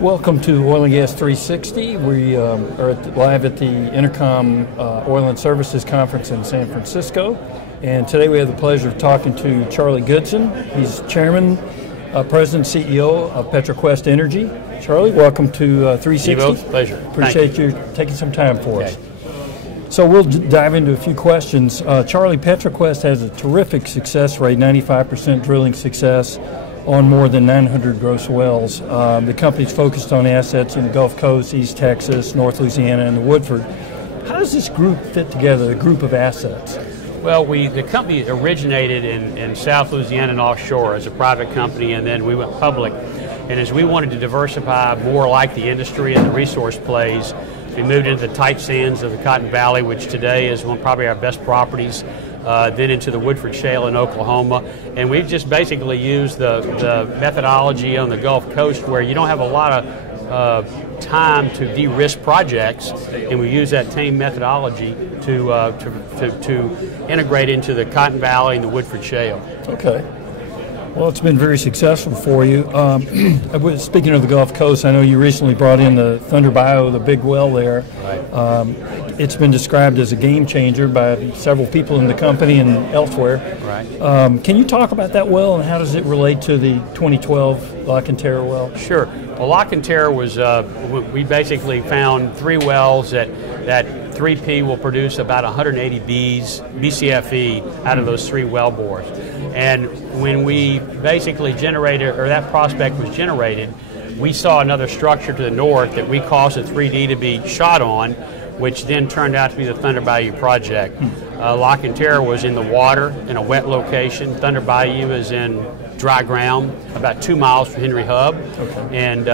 Welcome to Oil and Gas 360. We are live at the EnerCom Oil and Services Conference in San Francisco. And today we have the pleasure of talking to Charlie Goodson. He's Chairman, President, CEO of PetroQuest Energy. Charlie, welcome to 360. Both. Pleasure. Appreciate you taking some time for us. So we'll dive into a few questions. Charlie, PetroQuest has a terrific success rate, 95% drilling success on more than 900 gross wells. The company's focused on assets in the Gulf Coast, East Texas, North Louisiana, and the Woodford. How does this group fit together, the group of assets? Well, the company originated in South Louisiana and offshore as a private company, and then we went public. And as we wanted to diversify more like the industry and the resource plays, we moved into the tight sands of the Cotton Valley, which today is probably our best properties. Then into the Woodford Shale in Oklahoma, and we've just basically used the methodology on the Gulf Coast where you don't have a lot of time to de-risk projects, and we use that same methodology to integrate into the Cotton Valley and the Woodford Shale. Okay. Well, it's been very successful for you. Speaking of the Gulf Coast, I know you recently brought in the Thunder Bayou, the big well there. Right. It's been described as a game changer by several people in the company and elsewhere. Right. Can you talk about that well and how does it relate to the 2012 Lock and Terror well? Sure. Well, Lock and Terror was, we basically found 3 wells that 3P will produce about 180 BCFE out of those 3 well bores. And when we basically generated, or that prospect was generated, we saw another structure to the north that we caused a 3D to be shot on, which then turned out to be the Thunder Bayou project. Lock and Terror was in the water in a wet location. Thunder Bayou is in dry ground, about 2 miles from Henry Hub. Okay. And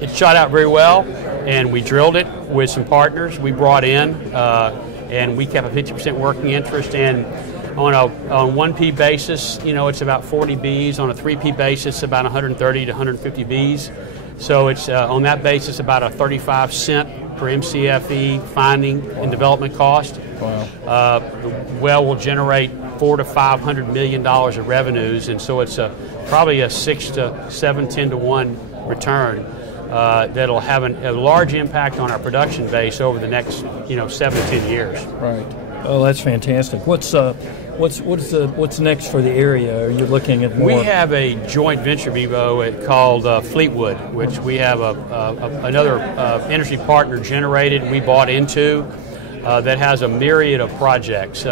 it shot out very well, and we drilled it with some partners we brought in, and we kept a 50% working interest. And on a 1P basis, it's about 40 Bs. On a 3P basis, about 130 to 150 Bs. So it's on that basis about a 35 cent per MCFE finding and development cost. Wow. The well will generate $400 to $500 million of revenues, and so it's probably a 6 to 7, 10 to 1 return. That'll have a large impact on our production base over the next 7 to 10 years. Right. Oh, that's fantastic. What's next for the area? Are you looking at more? We have a joint venture, Bevo, called Fleetwood, which we have another energy partner generated. We bought into that has a myriad of projects.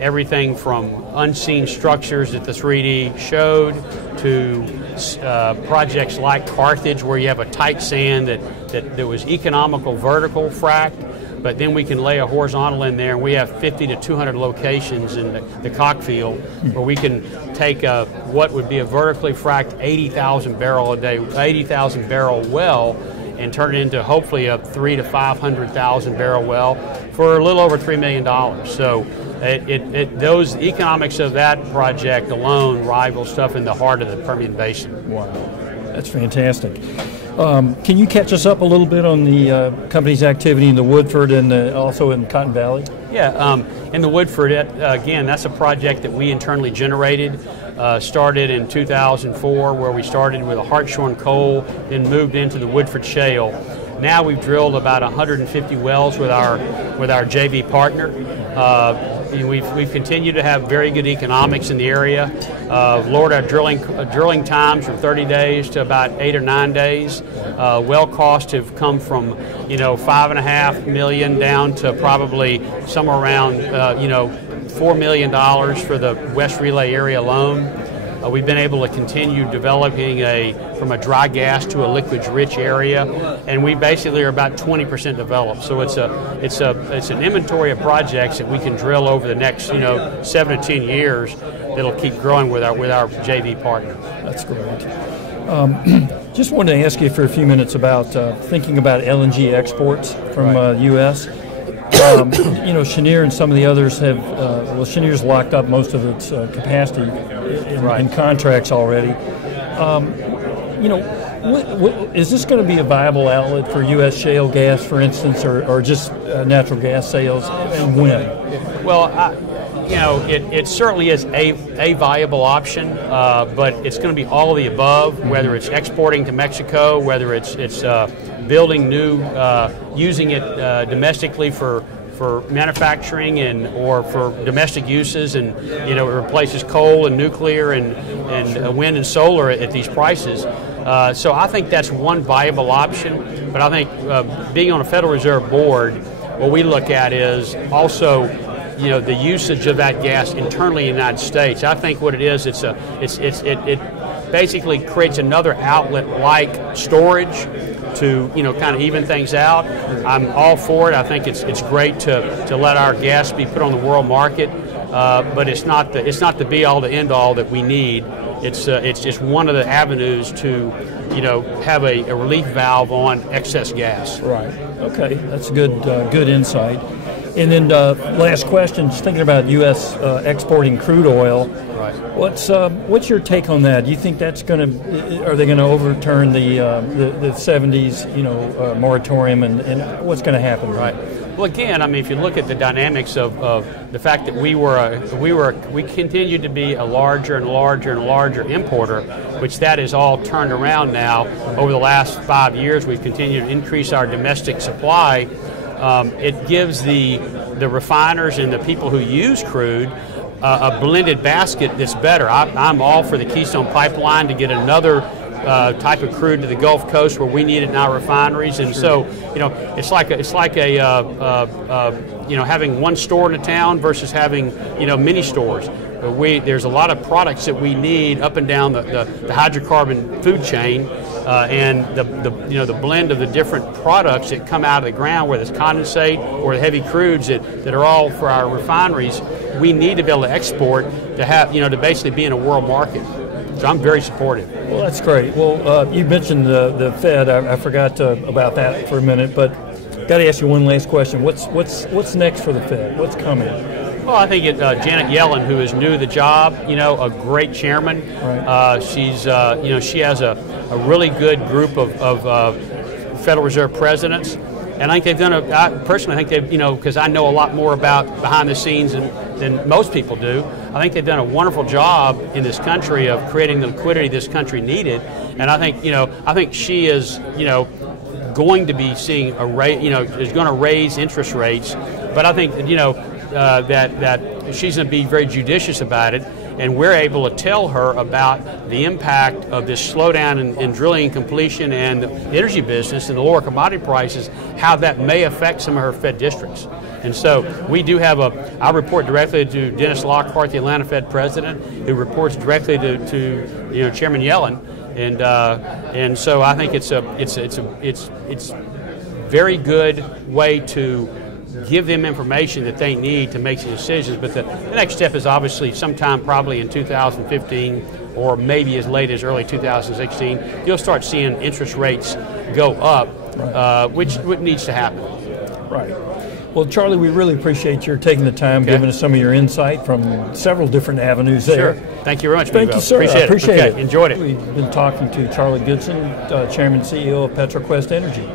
Everything from unseen structures that the 3D showed to projects like Carthage, where you have a tight sand that was economical vertical frac, but then we can lay a horizontal in there, and we have 50 to 200 locations in the Cockfield where we can take what would be a vertically fracked 80,000 barrel a day, 80,000 barrel well, and turn it into hopefully a 300,000 to 500,000 barrel well for a little over $3 million. So those economics of that project alone rival stuff in the heart of the Permian Basin. Wow, that's fantastic. Can you catch us up a little bit on the company's activity in the Woodford and also in Cotton Valley? Yeah, in the Woodford, again, that's a project that we internally generated. Started in 2004, where we started with a hartshorn coal, then moved into the Woodford Shale. Now we've drilled about 150 wells with our JV partner. We've continued to have very good economics in the area. Lowered our drilling times from 30 days to about 8 or 9 days. Well costs have come from $5.5 million down to probably somewhere around $4 million for the West Relay area alone. We've been able to continue developing from a dry gas to a liquids-rich area, and we basically are about 20% developed. So it's an inventory of projects that we can drill over the next 7 to 10 years that'll keep growing with our JV partner. That's great. Just wanted to ask you for a few minutes about thinking about LNG exports from the U.S. Cheniere and some of the others have, Cheniere's locked up most of its capacity in contracts already. Is this going to be a viable outlet for U.S. shale gas, for instance, or just natural gas sales, and when? Well, it certainly is a viable option, but it's going to be all of the above, whether it's exporting to Mexico, whether it's building new, using it domestically for manufacturing or for domestic uses, and it replaces coal and nuclear and wind and solar at these prices. So I think that's one viable option. But I think being on a Federal Reserve board, what we look at is also the usage of that gas internally in the United States. I think what it is, it basically creates another outlet like storage to kind of even things out. I'm all for it. I think it's great to let our gas be put on the world market, but it's not the be all to end all that we need. It's just one of the avenues to have a relief valve on excess gas. Right. Okay, that's good insight. And then last question, just thinking about U.S. Exporting crude oil. Right. What's your take on that? Do you think that's are they going to overturn the 70s moratorium, and what's going to happen? Right. Well, again, I mean, if you look at the dynamics of the fact that we continued to be a larger and larger and larger importer, which that is all turned around now. Over the last 5 years, we've continued to increase our domestic supply. It gives the refiners and the people who use crude a blended basket that's better. I'm all for the Keystone Pipeline to get another type of crude to the Gulf Coast where we need it in our refineries, and so it's like having one store in a town versus having many stores. There's a lot of products that we need up and down the hydrocarbon food chain, and the blend of the different products that come out of the ground, whether it's condensate or the heavy crudes that are all for our refineries. We need to be able to export to have to basically be in a world market. So I'm very supportive. Well, that's great. Well, you mentioned the Fed. I forgot about that for a minute, but got to ask you one last question. What's next for the Fed? What's coming? Well, I think Janet Yellen, who is new to the job, a great chairman. Right. She's she has a really good group of Federal Reserve presidents. And I think they've done I personally think they've, because I know a lot more about behind the scenes than most people do. I think they've done a wonderful job in this country of creating the liquidity this country needed. And I think she is, going to be seeing is going to raise interest rates. But I think, that she's going to be very judicious about it. And we're able to tell her about the impact of this slowdown in drilling and completion and the energy business and the lower commodity prices, how that may affect some of her Fed districts. And so we do have I report directly to Dennis Lockhart, the Atlanta Fed president, who reports directly to Chairman Yellen. And so I think it's a very good way to give them information that they need to make some decisions. But the next step is obviously sometime probably in 2015 or maybe as late as early 2016, you'll start seeing interest rates go up, right. which needs to happen. Right. Well, Charlie, we really appreciate your taking the time, giving us some of your insight from several different avenues there. Sure. Thank you very much. Thank you, sir. Appreciate it. Enjoyed it. We've been talking to Charlie Goodson, Chairman and CEO of PetroQuest Energy.